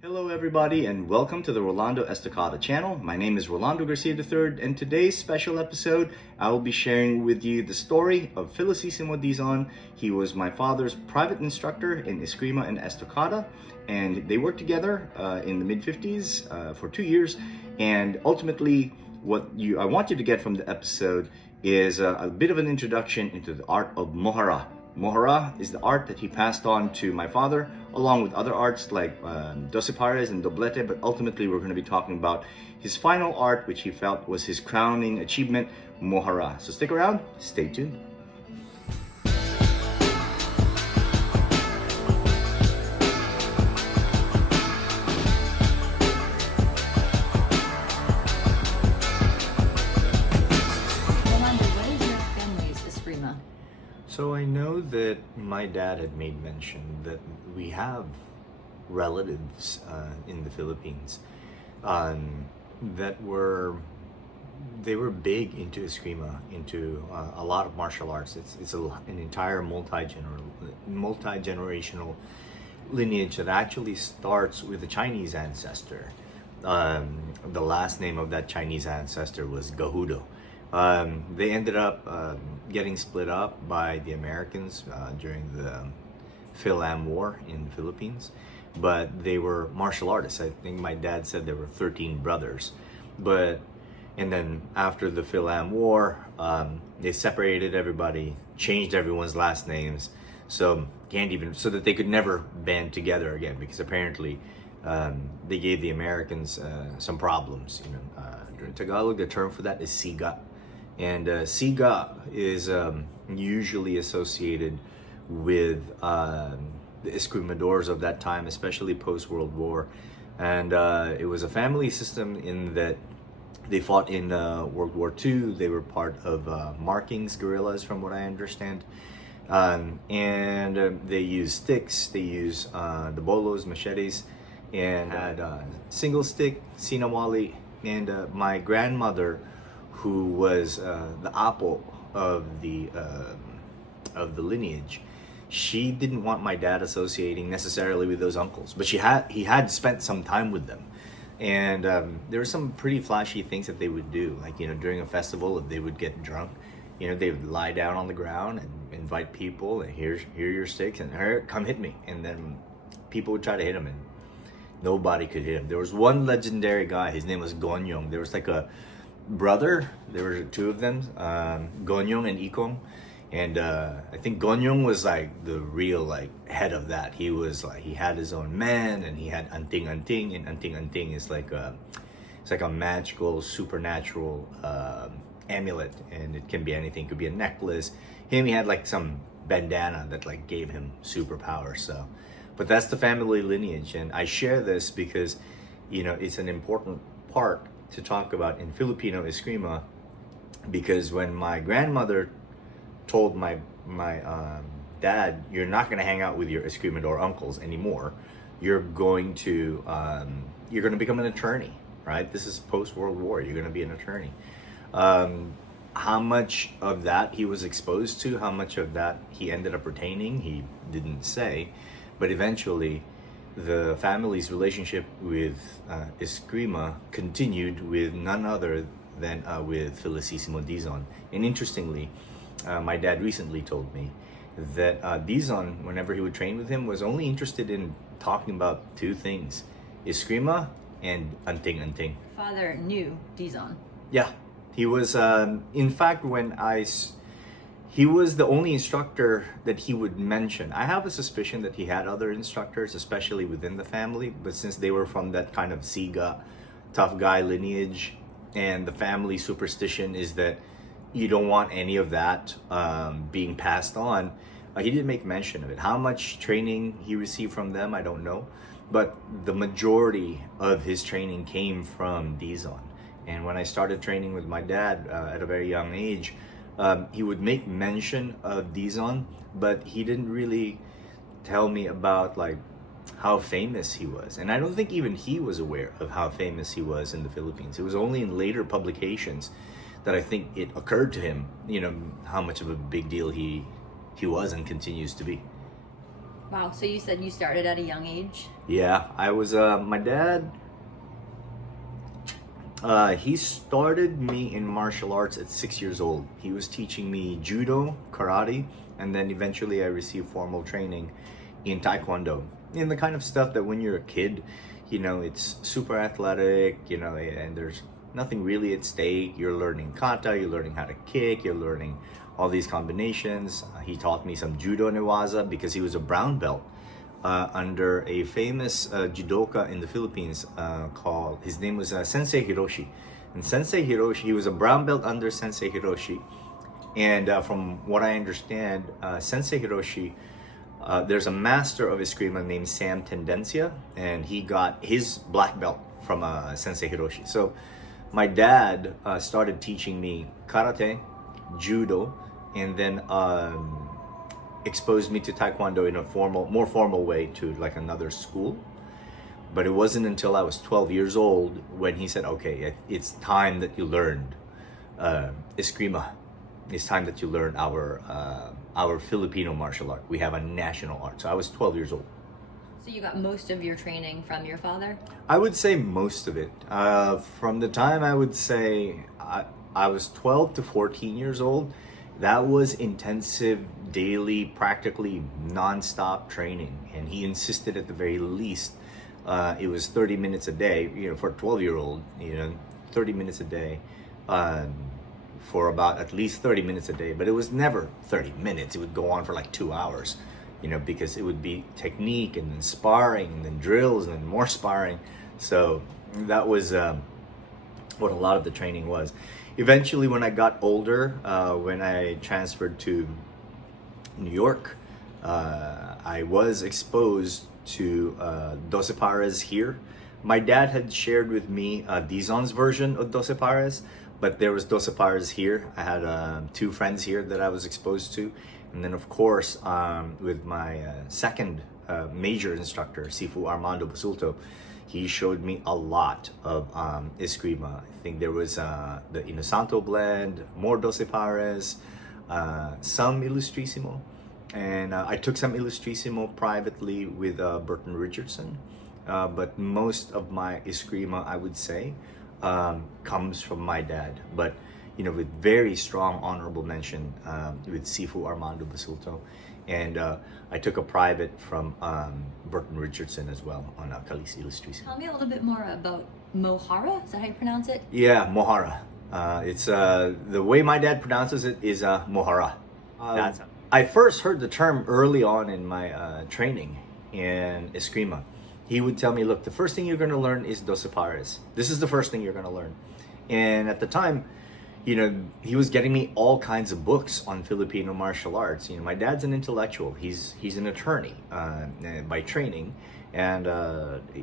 Hello everybody and welcome to the Rolando Estocada channel. My name is Rolando Garcia III, and today's special episode I will be sharing with you the story of Felicissimo Dizon. He was my father's private instructor in Eskrima and Estocada, and they worked together in the mid-50s for 2 years. And ultimately I want you to get from the episode is a bit of an introduction into the art of Mohara. Mohara is the art that he passed on to my father, along with other arts like Dosipares and Doblete, but ultimately we're going to be talking about his final art, which he felt was his crowning achievement, Mohara. So stick around, stay tuned. So I know that my dad had made mention that we have relatives in the Philippines that they were big into Eskrima, into a lot of martial arts. It's an entire multi-generational lineage that actually starts with a Chinese ancestor. The last name of that Chinese ancestor was Gahudo. They ended up getting split up by the Americans during the Phil-Am War in the Philippines, but they were martial artists. I think my dad said there were 13 brothers, and then after the Phil-Am War, they separated everybody, changed everyone's last names, so that they could never band together again, because apparently they gave the Americans some problems. In Tagalog, the term for that is siga. And siga is usually associated with the Escrimadores of that time, especially post-World War. And it was a family system in that they fought in World War II. They were part of Marking's guerrillas, from what I understand. And they used sticks, they used the bolos, machetes, and had single stick, sinawali. And my grandmother, who was the apo of the lineage, she didn't want my dad associating necessarily with those uncles, but he had spent some time with them, and there were some pretty flashy things that they would do, like during a festival, if they would get drunk, they would lie down on the ground and invite people, and here are your sticks, and here, come hit me, and then people would try to hit him, and nobody could hit him. There was one legendary guy, his name was Gonyong. There was like a brother, there were two of them, Gonyong and Ikong, and I think Gonyong was like the real head of that. He was he had his own men, and he had anting, and anting is it's like a magical, supernatural amulet, and it can be anything. It could be a necklace. He had like some bandana that gave him superpowers. So, but that's the family lineage, and I share this because it's an important part to talk about in Filipino Eskrima, because when my grandmother told my dad, you're not going to hang out with your Escrimador uncles anymore, you're going to become an attorney, right? This is post-World War, you're going to be an attorney. How much of that he was exposed to, how much of that he ended up retaining, he didn't say, but eventually the family's relationship with Eskrima continued with none other than with Felicissimo Dizon. And interestingly, my dad recently told me that Dizon, whenever he would train with him, was only interested in talking about two things: Eskrima and anting. Father knew Dizon. Yeah, he was. In fact, he was the only instructor that he would mention. I have a suspicion that he had other instructors, especially within the family, but since they were from that kind of siga, tough guy lineage, and the family superstition is that you don't want any of that being passed on, he didn't make mention of it. How much training he received from them, I don't know, but the majority of his training came from Dizon. And when I started training with my dad at a very young age, he would make mention of Dizon, but he didn't really tell me about how famous he was. And I don't think even he was aware of how famous he was in the Philippines. It was only in later publications that I think it occurred to him, how much of a big deal he was and continues to be. Wow, so you said you started at a young age? Yeah, I was, my dad, he started me in martial arts at 6 years old. He was teaching me judo, karate, and then eventually I received formal training in taekwondo. In the kind of stuff that when you're a kid, it's super athletic, and there's nothing really at stake. You're learning kata, you're learning how to kick, you're learning all these combinations. He taught me some judo newaza because he was a brown belt under a famous judoka in the Philippines called, his name was Sensei Hiroshi. And Sensei Hiroshi, he was a brown belt under Sensei Hiroshi. And from what I understand, Sensei Hiroshi, there's a master of Eskrima named Sam Tendencia, and he got his black belt from Sensei Hiroshi. So my dad started teaching me karate, judo, and then exposed me to taekwondo in a more formal way to like another school. But it wasn't until I was 12 years old when he said, okay, it's time that you learned Eskrima. It's time that you learn our Filipino martial art. We have a national art. So I was 12 years old. So you got most of your training from your father? I would say most of it. From the time I would say I was 12 to 14 years old, that was intensive, daily, practically non-stop training. And he insisted at the very least, it was 30 minutes a day, for a 12-year-old, 30 minutes a day, for about at least 30 minutes a day. But it was never 30 minutes. It would go on for like 2 hours, because it would be technique and then sparring and then drills and then more sparring. So that was what a lot of the training was. Eventually, when I got older, when I transferred to New York, I was exposed to Doce Pares here. My dad had shared with me Dizon's version of Doce Pares, but there was Doce Pares here. I had 2 friends here that I was exposed to. And then, of course, with my second major instructor, Sifu Armando Basulto, he showed me a lot of Eskrima. I think there was the Inosanto blend, more Doce Pares, some Illustrissimo. And I took some Illustrissimo privately with Burton Richardson. But most of my Eskrima, I would say, comes from my dad. But, with very strong honorable mention with Sifu Armando Basulto. And I took a private from Burton Richardson as well on Kalisi Illustrissimo. Tell me a little bit more about Mohara. Is that how you pronounce it? Yeah, Mohara. It's the way my dad pronounces it is Mohara. I first heard the term early on in my training in Eskrima. He would tell me, look, the first thing you're going to learn is Doce Pares. This is the first thing you're going to learn. And at the time, he was getting me all kinds of books on Filipino martial arts. My dad's an intellectual. He's an attorney by training, and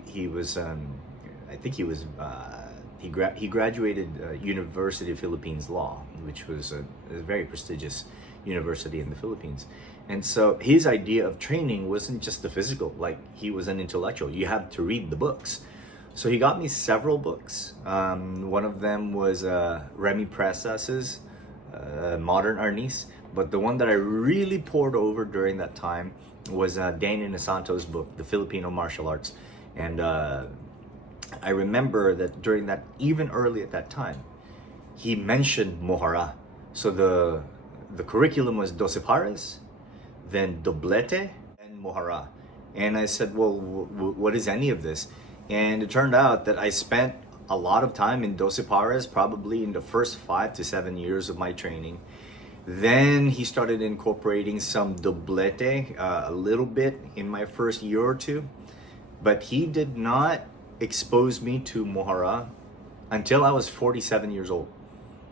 he was I think he graduated University of Philippines Law, which was a very prestigious university in the Philippines. And so his idea of training wasn't just the physical, like he was an intellectual. You had to read the books. So he got me several books. One of them was Remy Presas's Modern Arnis. But the one that I really poured over during that time was Danny Nasanto's book, The Filipino Martial Arts. And I remember that during that, even early at that time, he mentioned Mohara. So the curriculum was Doce Pares, then Doblete, and Mohara. And I said, well, what is any of this? And it turned out that I spent a lot of time in Doce Pares, probably in the first 5 to 7 years of my training. Then he started incorporating some Doblete a little bit in my first year or 2. But he did not expose me to Mohara until I was 47 years old.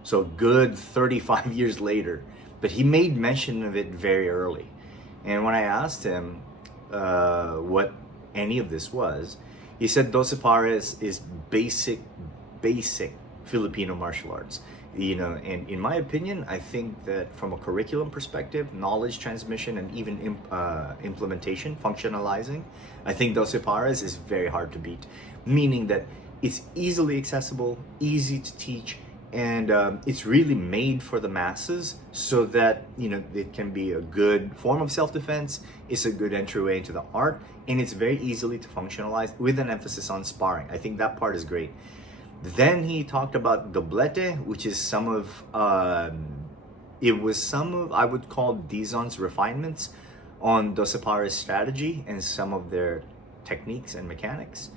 So good 35 years later. But he made mention of it very early. And when I asked him what any of this was, he said Doce Pares is basic Filipino martial arts. And in my opinion, I think that from a curriculum perspective, knowledge transmission, and even implementation, functionalizing, I think Doce Pares is very hard to beat. Meaning that it's easily accessible, easy to teach, and it's really made for the masses so that it can be a good form of self-defense. It's a good entryway into the art, and it's very easily to functionalize with an emphasis on sparring. I think that part is great. Then he talked about doblete, which is some of I would call Dizon's refinements on Dosapara's strategy and some of their techniques and mechanics.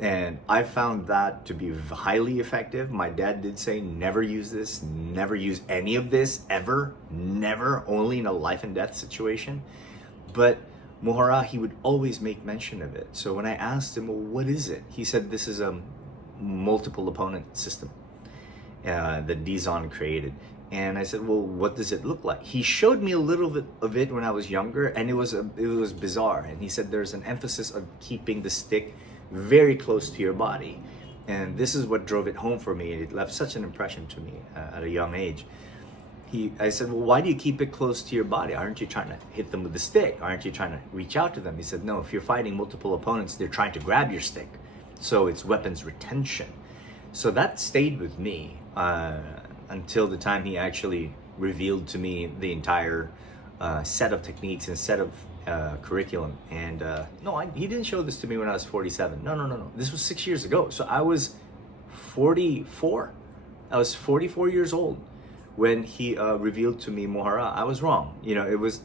And I found that to be highly effective. My dad did say, never use this, never use any of this, ever, never, only in a life and death situation. But Mohara, he would always make mention of it. So when I asked him, well, what is it? He said, this is a multiple opponent system that Dizon created. And I said, well, what does it look like? He showed me a little bit of it when I was younger, and it was bizarre. And he said there's an emphasis on keeping the stick very close to your body. And this is what drove it home for me. It left such an impression to me at a young age. I said, well, why do you keep it close to your body? Aren't you trying to hit them with the stick? Aren't you trying to reach out to them? He said, no, if you're fighting multiple opponents, they're trying to grab your stick. So it's weapons retention. So that stayed with me until the time he actually revealed to me the entire set of techniques and set of curriculum. And he didn't show this to me when I was 47. No. This was 6 years ago. So I was 44. I was 44 years old when he revealed to me Mohara. I was wrong. It was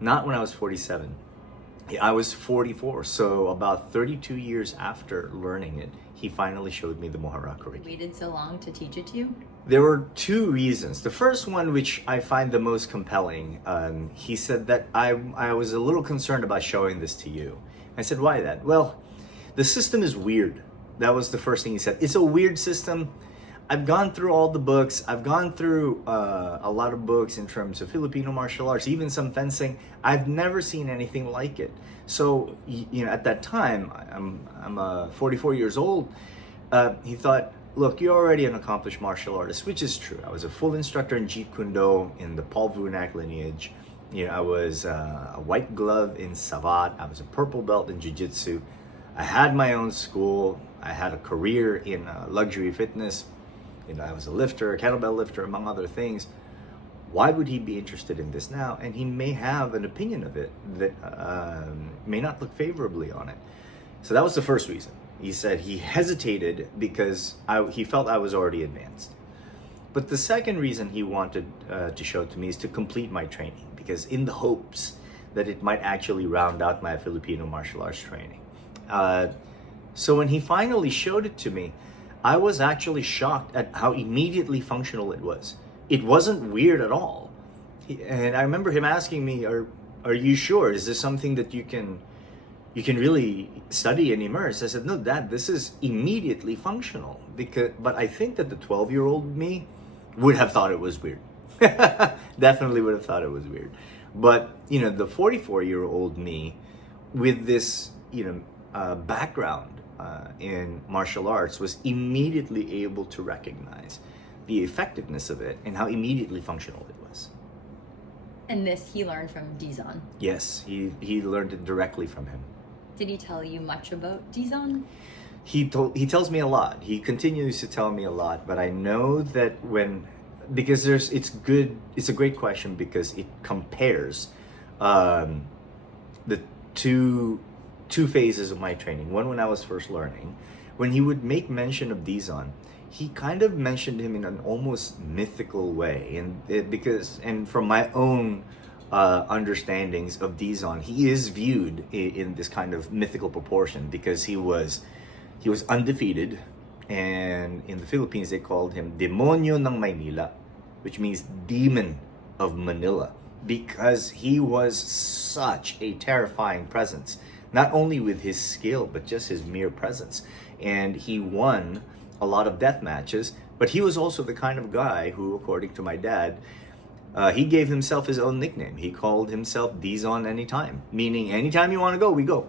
not when I was 47. I was 44. So about 32 years after learning it, he finally showed me the Mohara curriculum. Waited so long to teach it to you? There were two reasons. The first one, which I find the most compelling, he said that I was a little concerned about showing this to you. I said, why that? Well, the system is weird. That was the first thing he said. It's a weird system. I've gone through all the books. I've gone through a lot of books in terms of Filipino martial arts, even some fencing. I've never seen anything like it. So, at that time, I'm 44 years old. He thought, look, you're already an accomplished martial artist, which is true. I was a full instructor in Jeet Kune Do in the Paul Vunak lineage. I was a white glove in Savat. I was a purple belt in Jiu-Jitsu. I had my own school. I had a career in luxury fitness. I was a lifter, a kettlebell lifter, among other things. Why would he be interested in this now? And he may have an opinion of it that may not look favorably on it. So that was the first reason. He said he hesitated because he felt I was already advanced. But the second reason he wanted to show it to me is to complete my training, because in the hopes that it might actually round out my Filipino martial arts training. So when he finally showed it to me, I was actually shocked at how immediately functional it was. It wasn't weird at all. And I remember him asking me, are you sure? Is this something that you can really study and immerse? I said, no, Dad, this is immediately functional. But I think that the 12-year-old me would have thought it was weird. Definitely would have thought it was weird. But, the 44-year-old me with this, background in martial arts was immediately able to recognize the effectiveness of it and how immediately functional it was. And this he learned from Dizon? Yes, he learned it directly from him. Did he tell you much about Dizon? He tells me a lot. He continues to tell me a lot, but I know that it's a great question because it compares the two phases of my training. One when I was first learning, when he would make mention of Dizon, he kind of mentioned him in an almost mythical way, and from my own understandings of Dizon, he is viewed in this kind of mythical proportion because he was undefeated, and in the Philippines they called him Demonyo ng Maynila, which means demon of Manila, because he was such a terrifying presence, not only with his skill but just his mere presence. And he won a lot of death matches, but he was also the kind of guy who, according to my dad, he gave himself his own nickname. He called himself Dizon anytime, meaning anytime you want to go, we go.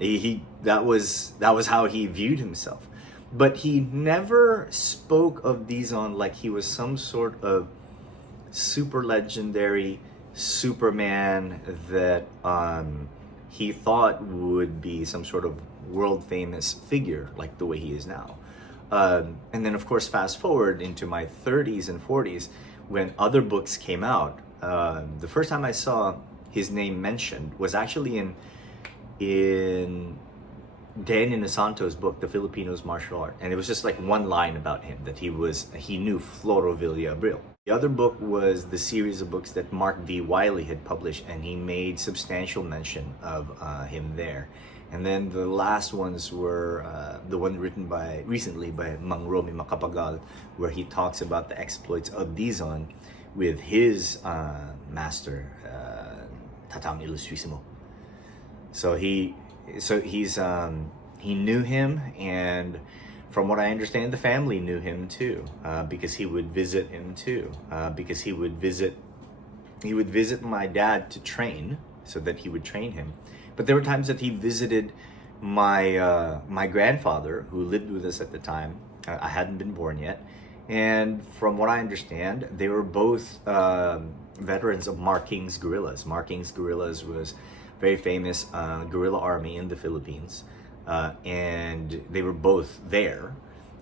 That was how he viewed himself. But he never spoke of Dizon like he was some sort of super legendary Superman that he thought would be some sort of world famous figure like the way he is now. And then, of course, fast forward into my 30s and 40s, when other books came out. The first time I saw his name mentioned was actually in Dan Inosanto's book, The Filipino's Martial Art, and it was just like one line about him, that he knew Floro Villabril. The other book was the series of books that Mark V. Wiley had published, and he made substantial mention of him there. And then the last ones were the one written recently by Mang Romy Macapagal, where he talks about the exploits of Dizon with his master, Tatang Illustrissimo. So he knew him, and from what I understand, the family knew him too, because he would visit him too, because he would visit my dad to train, so that he would train him. But there were times that he visited my grandfather, who lived with us at the time. I hadn't been born yet, and from what I understand, they were both veterans of Marking's guerrillas. Marking's guerrillas was very famous guerrilla army in the Philippines, and they were both there.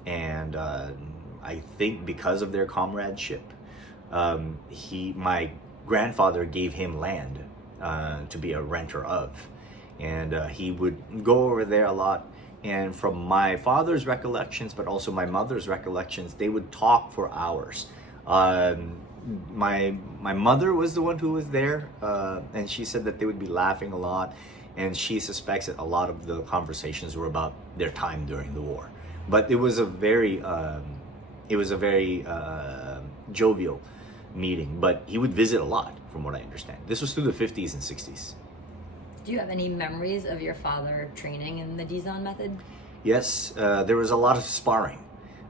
And I think because of their comradeship, my grandfather gave him land to be a renter of, and he would go over there a lot. And from my father's recollections, but also my mother's recollections, they would talk for hours. My mother was the one who was there, and she said that they would be laughing a lot, and she suspects that a lot of the conversations were about their time during the war. But it was a very jovial meeting. But he would visit a lot, from what I understand. This was through the 50s and 60s. Do you have any memories of your father training in the Dizon method? Yes, there was a lot of sparring.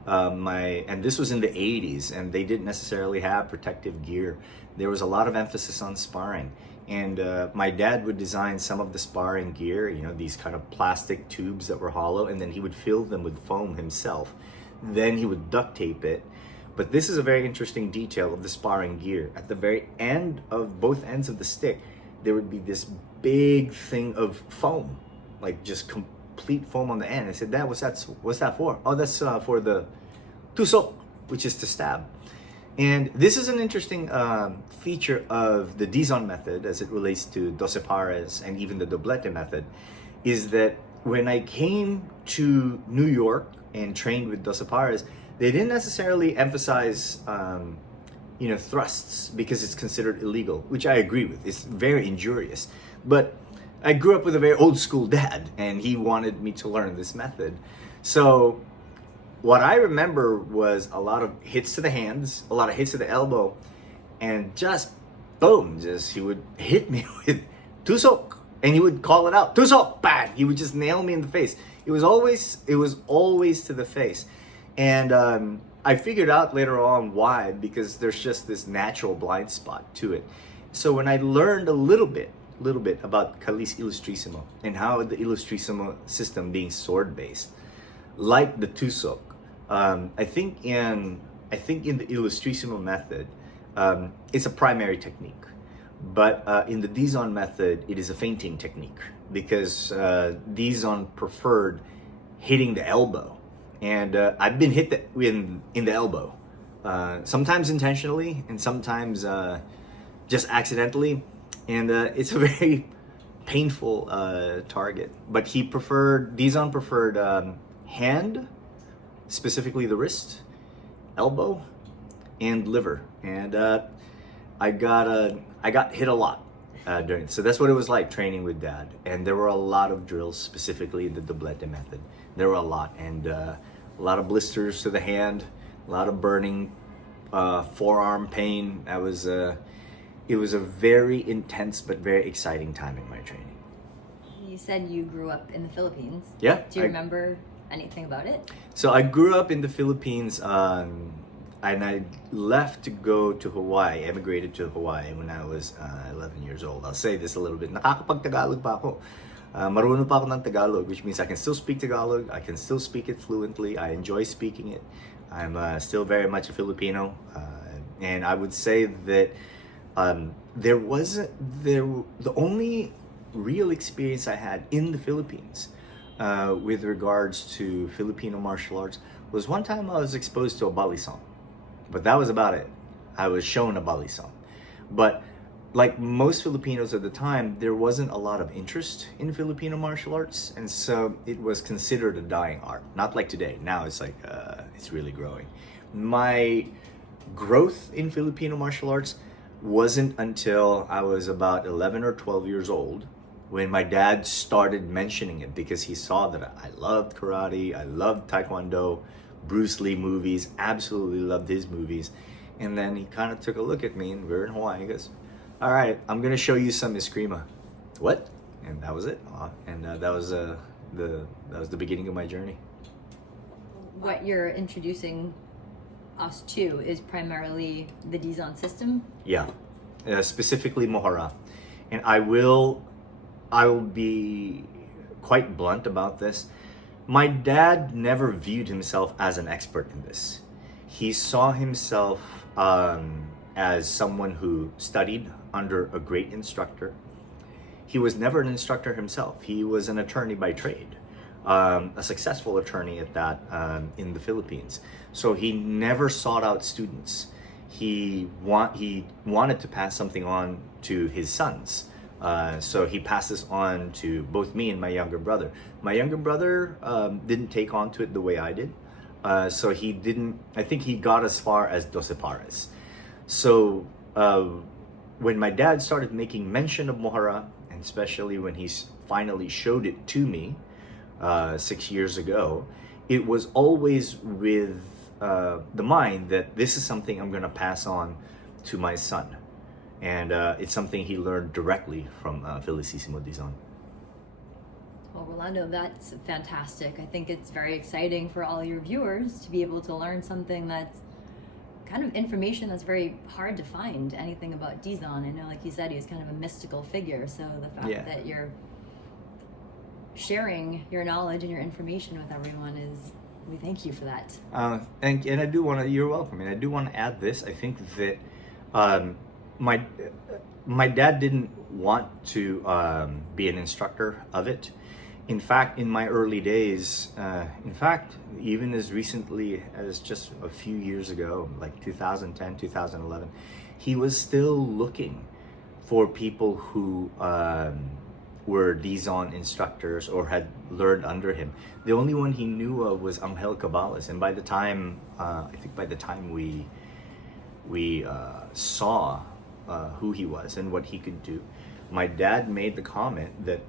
And this was in the 80s, and they didn't necessarily have protective gear. There was a lot of emphasis on sparring. And my dad would design some of the sparring gear, these kind of plastic tubes that were hollow, and then he would fill them with foam himself. Then he would duct tape it. But this is a very interesting detail of the sparring gear. At the very end of both ends of the stick, there would be this big thing of foam, like just complete foam on the end. I said, Dad, what's that for? Oh, that's for the tusok, which is to stab. And this is an interesting feature of the Dizon method as it relates to doce pares and even the doblete method, is that when I came to New York and trained with doce pares, they didn't necessarily emphasize thrusts, because it's considered illegal, which I agree with. It's very injurious. But I grew up with a very old school dad, and he wanted me to learn this method. So what I remember was a lot of hits to the hands, a lot of hits to the elbow, and just boom, he would hit me with tusok, and he would call it out, tusok, bang! He would just nail me in the face. It was always to the face. And I figured out later on why, because there's just this natural blind spot to it. So when I learned a little bit about Calis Illustrissimo and how the Illustrissimo system being sword based, like the tusok, I think in the Illustrissimo method, it's a primary technique, but in the Dizon method, it is a feinting technique, because Dizon preferred hitting the elbow, and I've been hit in the elbow, sometimes intentionally and sometimes just accidentally, and it's a very painful target. But Dizon preferred hand, specifically the wrist, elbow, and liver, and I got hit a lot during. So that's what it was like training with Dad, and there were a lot of drills, specifically the doblete method. There were a lot, and a lot of blisters to the hand, a lot of burning, forearm pain. It was a very intense but very exciting time in my training. You said you grew up in the Philippines. Yeah. Do you remember anything about it? So I grew up in the Philippines, and I left to go to Hawaii, emigrated to Hawaii when I was 11 years old. I'll say this a little bit. Nakakapag-Tagalog pa ako. Marunong pa ako ng Tagalog, which means I can still speak Tagalog. I can still speak it fluently. I enjoy speaking it. I'm still very much a Filipino. And I would say that the only real experience I had in the Philippines with regards to Filipino martial arts was one time I was exposed to a balisong, but that was about it. I was shown a balisong, but like most Filipinos at the time, there wasn't a lot of interest in Filipino martial arts, and so it was considered a dying art. Not like today. Now it's like it's really growing. My growth in Filipino martial arts wasn't until I was about 11 or 12 years old when my dad started mentioning it, because he saw that I loved karate, I loved taekwondo, Bruce Lee movies, absolutely loved his movies. And then he kind of took a look at me, and we were in Hawaii. He goes, "All right, I'm gonna show you some Eskrima." What? And that was it. And that was the beginning of my journey. What you're introducing us to is primarily the Dizon system. Yeah, specifically Mohara, and I will be quite blunt about this. My dad never viewed himself as an expert in this. He saw himself as someone who studied under a great instructor. He was never an instructor himself. He was an attorney by trade, a successful attorney at that, in the Philippines. So he never sought out students. He wanted to pass something on to his sons. So he passed this on to both me and my younger brother. My younger brother didn't take on to it the way I did. So he didn't, I think he got as far as 12 pares. So when my dad started making mention of Mohara, and especially when he finally showed it to me 6 years ago, it was always with the mind that this is something I'm going to pass on to my son. And it's something he learned directly from Felicissimo Dizon. Well, Rolando, that's fantastic. I think it's very exciting for all your viewers to be able to learn something that's kind of information that's very hard to find anything about Dizon. I know, like you said, he's kind of a mystical figure. So the fact that you're sharing your knowledge and your information with everyone we thank you for that. And I do want to, you're welcome. And I do want to add this. I think that my dad didn't want to be an instructor of it. In fact, in my early days, even as recently as just a few years ago, like 2010, 2011, he was still looking for people who were Dizon instructors or had learned under him. The only one he knew of was Angel Cabales, and by the time, we saw who he was and what he could do, my dad made the comment that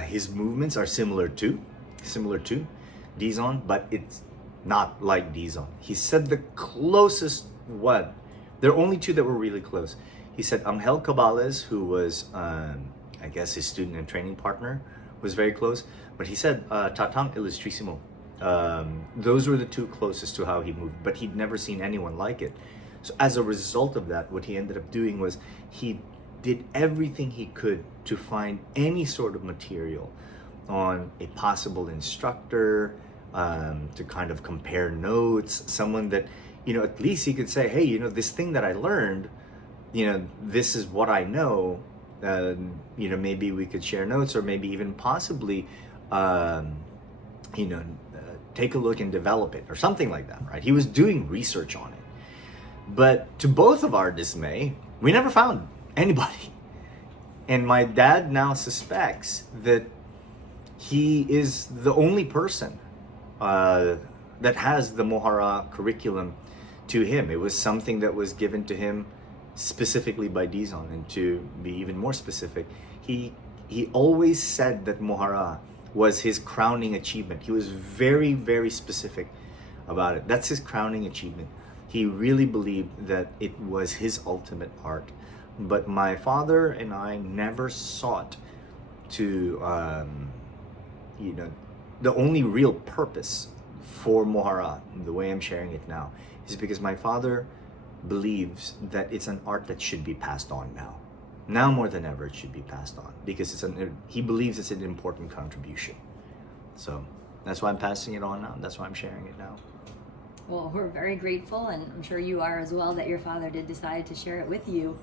his movements are similar to Dizon, but it's not like Dizon. He said the closest one, there are only two that were really close. He said Angel Cabales, who was I guess his student and training partner, was very close, but he said Tatang Illustrissimo. Those were the two closest to how he moved, but he'd never seen anyone like it. So as a result of that, what he ended up doing was he did everything he could to find any sort of material on a possible instructor, to kind of compare notes, someone that, at least he could say, hey, this thing that I learned, this is what I know, maybe we could share notes, or maybe even possibly, take a look and develop it, or something like that, right? He was doing research on it. But to both of our dismay, we never found anybody. And my dad now suspects that he is the only person that has the Mohara curriculum to him. It was something that was given to him specifically by Dizon. And to be even more specific, he always said that Mohara was his crowning achievement. He was very, very specific about it. That's his crowning achievement. He really believed that it was his ultimate art. But my father and I never sought to, the only real purpose for Mohara, the way I'm sharing it now, is because my father believes that it's an art that should be passed on now. Now more than ever, it should be passed on, because he believes it's an important contribution. So that's why I'm passing it on now. That's why I'm sharing it now. Well, we're very grateful, and I'm sure you are as well, that your father did decide to share it with you.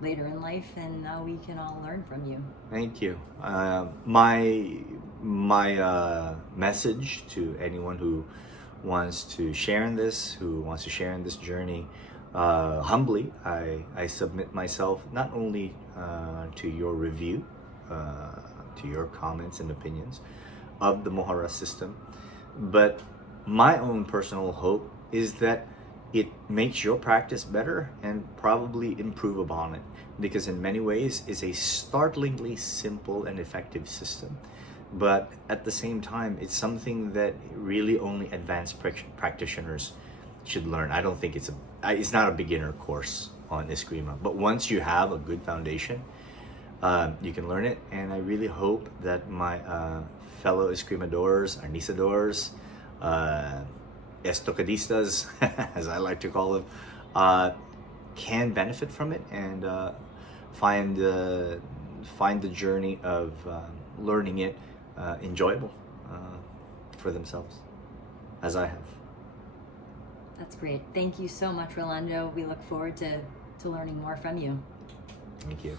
later in life, and now we can all learn from you. Thank you. My message to anyone who wants to share in this, journey, humbly, I submit myself not only to your review, to your comments and opinions of the Mohara system, but my own personal hope is that it makes your practice better and probably improve upon it, because in many ways it's a startlingly simple and effective system, but at the same time it's something that really only advanced practitioners should learn. I don't think it's not a beginner course on Eskrima, but once you have a good foundation, you can learn it. And I really hope that my fellow Escrimadores, Arnisadores, Estocadistas, as I like to call them, can benefit from it and find the journey of learning it enjoyable for themselves, as I have. That's great. Thank you so much, Rolando. We look forward to learning more from you. Thank you.